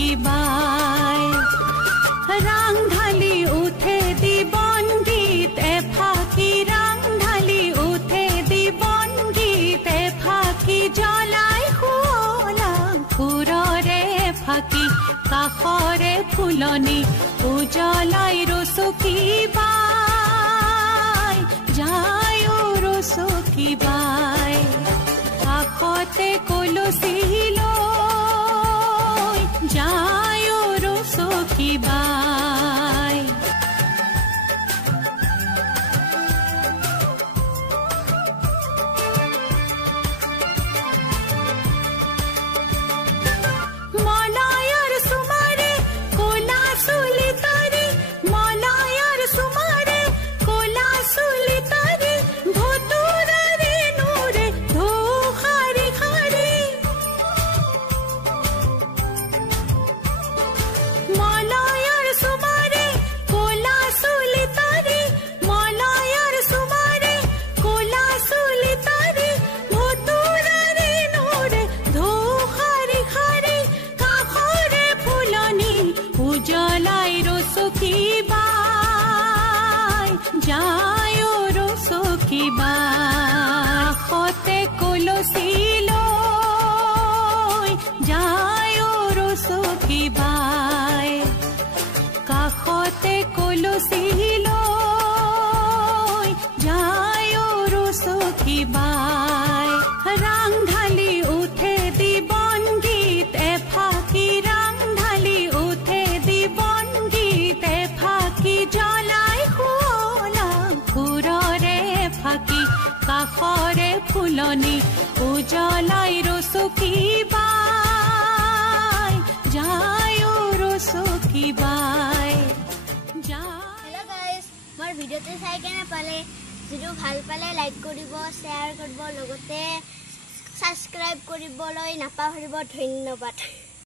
কিবাই ৰাং ঢালি উঠে দিবন গীত এফাকি ৰাং ঢালি উঠে দিবন গীত এফাকি জ্বলাই শুৱলা ফুৰৰে ফাকি কাষৰে ফুলনি উজ্বলাই ৰচকি বাই যায় ৰচকি বাই কাষতে কলচি লৈ যায় ৰচকি বাই মলয়ৰ সুমাৰে কোলা চুলি তাৰি মলয়ৰ সুমাৰে কোলা চুলি তাৰি ভতুৰাৰে নূৰে ধোহাৰি হাৰি মলয়ৰ সুমাৰে কোলা চুলি তাৰি মলয়ৰ সুমাৰে কোলা চুলি তাৰি ভতুৰাৰে নূৰে ধোহাৰি হাৰি কাষৰে ফুলনি উজ্বলাই ৰচকি বাই যায় ৰচকি বাই কাষতে কলচি লৈ যায় ৰচকি বাই কাষতে কলচি লৈ যায় ৰচকি বাই ৰাং ঢালি উঠে দিবন গীত এফাকি ৰাং ঢালি উঠে দিবন গীত এফাকি জ্বলাই শুৱলা ফুৰৰে ফাকি কাষৰে ফুলনি উজ্বলাই ৰচকি বাই যায় ৰচকি বাই हेलो गाइस मोर भिडिओটো চাই কেনে পালে যদি ভাল পালে লাইক কৰিব শেয়াৰ কৰিব লগতে সাবস্ক্ৰাইব কৰিবলৈ নাপাহৰিব ধন্যবাদ।